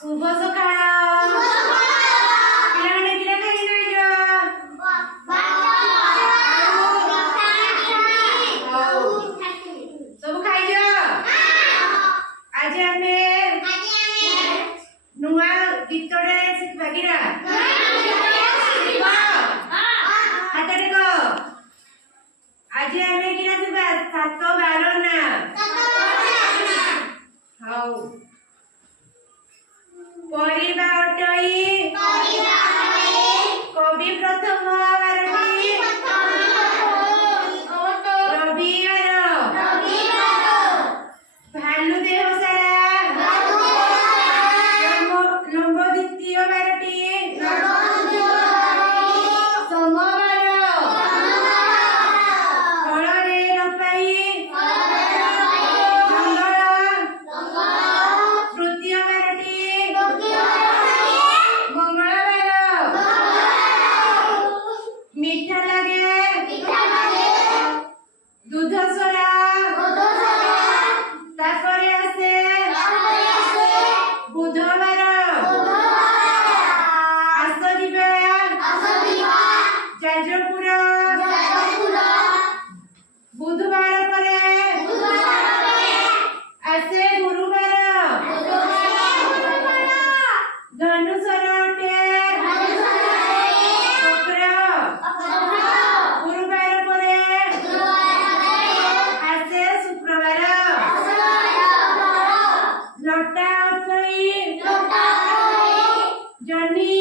शुभ सकाळ पिलाने किरा खाई नाइयो सब खाइयो आज आमे नुआ गीतडे शिखबा किरा हाथ देखो आज आमे किरा शिखबा 7 12 ना हाउ परिबा अटई कवि प्रथम बारटी रविवार भालु देह सारा लंब द्वितीय बारटी सोमवार फଳରେ लपाई मंगल तृतीय बारटी मंगलवार मीठा लगे दूध सोरा तापरे आसे बुधवार आस दिबा जाजपुर बुधवार परे आसे गुरुवार धनुषर अटे गुरुवार परे आसे शुक्रवार लटा अथई जनी